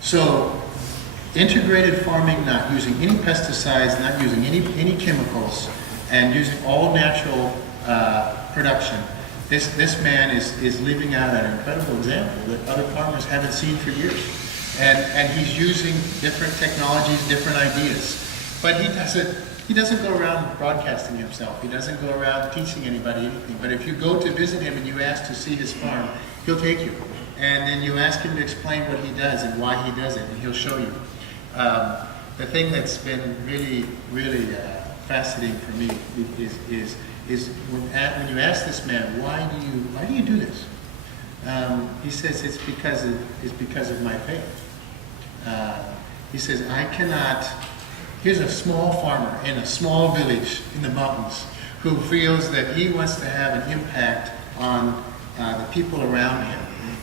So integrated farming, not using any pesticides, not using any chemicals, and using all natural production. This man is living out an incredible example that other farmers haven't seen for years. And he's using different technologies, different ideas. But he doesn't go around broadcasting himself. He doesn't go around teaching anybody anything. But if you go to visit him and you ask to see his farm, he'll take you. And then you ask him to explain what he does and why he does it, and he'll show you. The thing that's been really fascinating for me is when you ask this man, why do you do this? He says it's because of my faith. He says, I cannot. Here's a small farmer in a small village in the mountains who feels that he wants to have an impact on the people around him.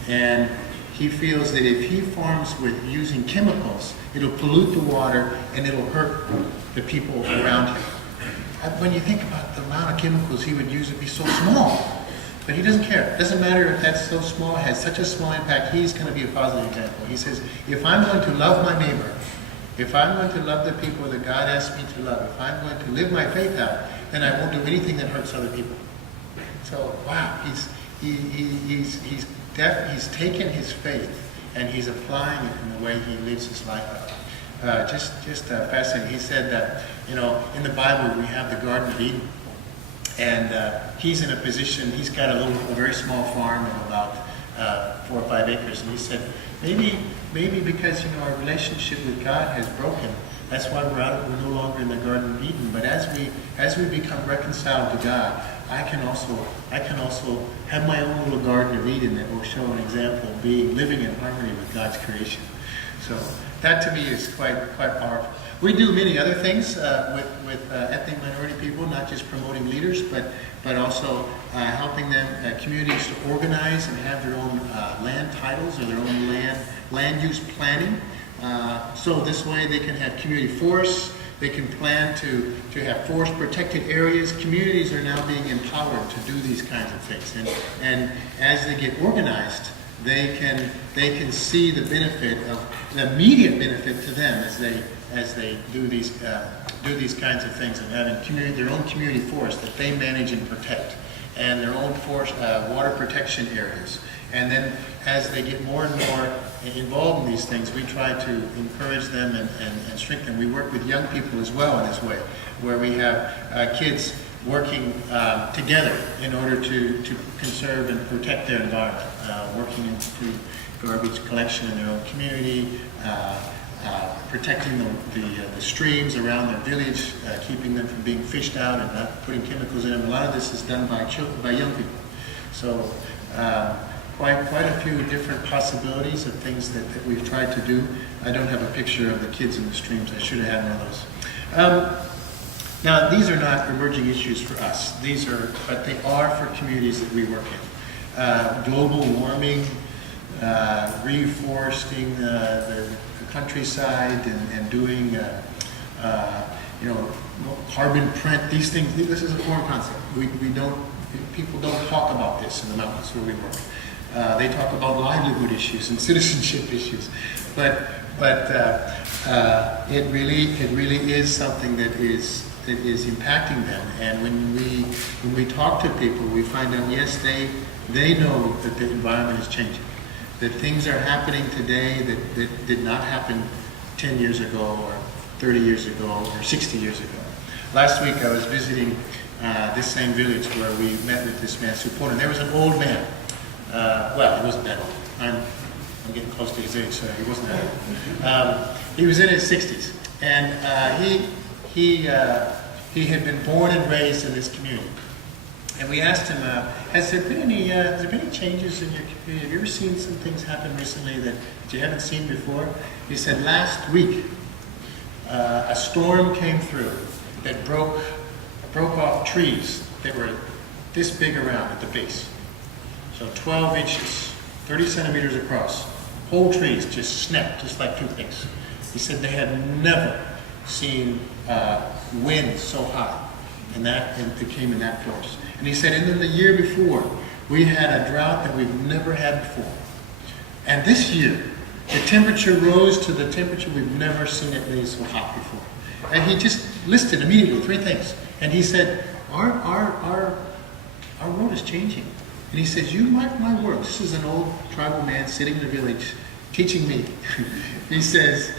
And he feels that if he farms with using chemicals, it'll pollute the water and it'll hurt the people around him. When you think about the amount of chemicals he would use, it'd be so small. But he doesn't care. It doesn't matter if that's so small, it has such a small impact, he's going to be a positive example. He says, if I'm going to love my neighbor, if I'm going to love the people that God asked me to love, if I'm going to live my faith out, then I won't do anything that hurts other people. So, wow, he's taken his faith and he's applying it in the way he lives his life out. Just fascinating. He said that, in the Bible we have the Garden of Eden. And he's in a position, he's got a very small farm of about 4 or 5 acres. And he said, maybe because our relationship with God has broken, that's why we're no longer in the Garden of Eden. But as we become reconciled to God, I can also have my own little Garden of Eden that will show an example of living in harmony with God's creation. So that to me is quite powerful. We do many other things with ethnic minority people, not just promoting leaders, but also helping them, communities to organize and have their own land titles or their own land use planning. So this way they can have community forests, they can plan to have forest protected areas. Communities are now being empowered to do these kinds of things. And as they get organized, they can see the benefit of the immediate benefit to them as they do these kinds of things, and having their own community forest that they manage and protect, and their own forest water protection areas. And then as they get more and more involved in these things, we try to encourage them and strengthen them. We work with young people as well in this way, where we have kids working together in order to conserve and protect their environment, working into garbage collection in their own community, protecting the streams around their village, keeping them from being fished out and not putting chemicals in them. A lot of this is done by young people. So quite a few different possibilities of things that we've tried to do. I don't have a picture of the kids in the streams. I should have had one of those. Now, these are not emerging issues for us. But they are for communities that we work in. Global warming, reforesting the countryside, and doing, carbon print. These things. This is a foreign concept. People don't talk about this in the mountains where we work. They talk about livelihood issues and citizenship issues, but it really is something that is impacting them. And when we talk to people, we find out, yes, they know that the environment is changing, that things are happening today that did not happen 10 years ago or 30 years ago or 60 years ago. Last week I was visiting this same village where we met with this man, Supon, and there was an old man. Well, he wasn't that old. I'm getting close to his age, so he wasn't that old. He was in his 60s, and he had been born and raised in this community. And we asked him, has there been any changes in your community? Have you ever seen some things happen recently that you haven't seen before? He said last week a storm came through that broke off trees that were this big around at the base. So 12 inches, 30 centimeters across. Whole trees just snapped, just like toothpicks. He said they had never seen wind so high, and it came in that force. And he said, and then the year before, we had a drought that we've never had before. And this year, The temperature rose to the temperature we've never seen it raise so hot before. And he just listed immediately 3 things. And he said, our world is changing. And he says, you mark my words. This is an old tribal man sitting in a village teaching me. He says,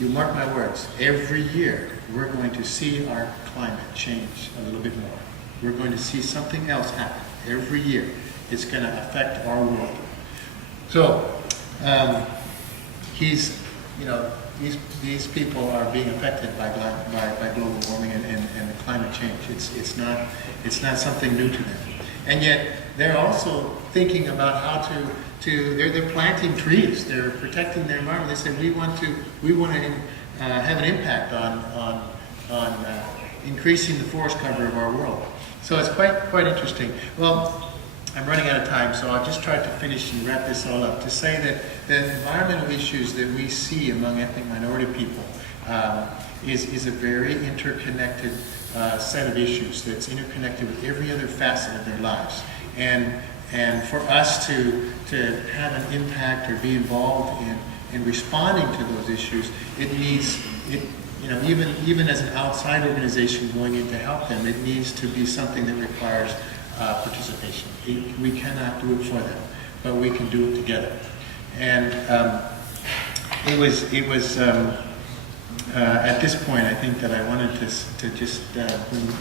you mark my words. Every year we're going to see our climate change a little bit more. We're going to see something else happen. Every year it's going to affect our world. So these people are being affected by global warming and climate change. It's not something new to them. And yet they're also thinking about how they're planting trees. They're protecting their environment. They said we want to have an impact on increasing the forest cover of our world. So it's quite interesting. Well, I'm running out of time, so I'll just try to finish and wrap this all up to say that the environmental issues that we see among ethnic minority people is a very interconnected set of issues that's interconnected with every other facet of their lives. And for us to have an impact or be involved in responding to those issues, it needs, even as an outside organization going in to help them, it needs to be something that requires participation. We cannot do it for them, but we can do it together. And it was at this point, I think, that I wanted to just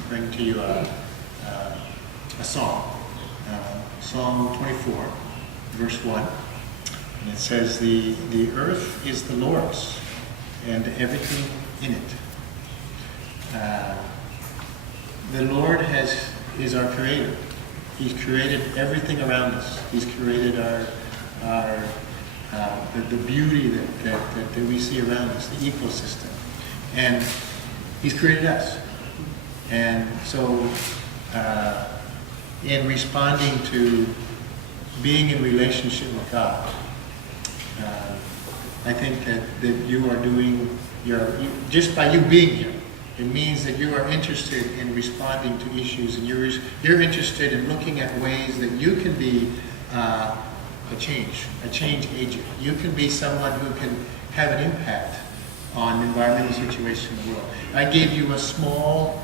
bring to you a song, Psalm 24, verse 1. And it says, the earth is the Lord's and everything in it. The Lord is our creator. He's created everything around us. He's created the beauty that we see around us, the ecosystem. And He's created us. And so in responding to being in relationship with God, I think that you are doing just by you being here, it means that you are interested in responding to issues, and you're interested in looking at ways that you can be a change agent. You can be someone who can have an impact on the environmental situation in the world. I gave you a small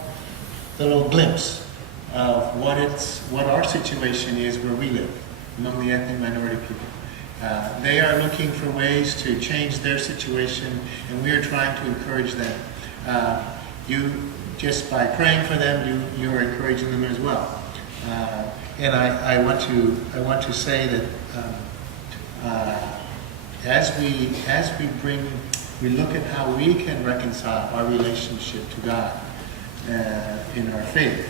little glimpse of what our situation is where we live, among the ethnic minority people. They are looking for ways to change their situation, and we are trying to encourage them. You, just by praying for them, you are encouraging them as well. And I want to say that as we look at how we can reconcile our relationship to God in our faith.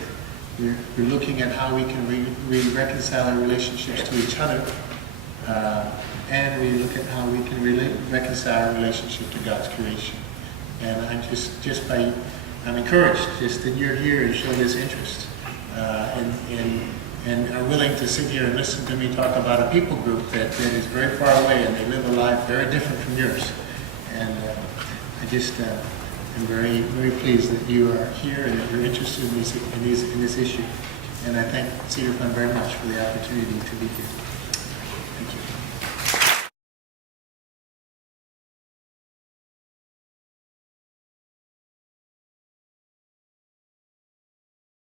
We're looking at how we can reconcile our relationships to each other, and we look at how we can reconcile our relationship to God's creation. And I'm encouraged just that you're here and show this interest, and are willing to sit here and listen to me talk about a people group that is very far away and they live a life very different from yours. And I just am very, very pleased that you are here and that you're interested in this issue. And I thank Cedar Fund very much for the opportunity to be here. Thank you.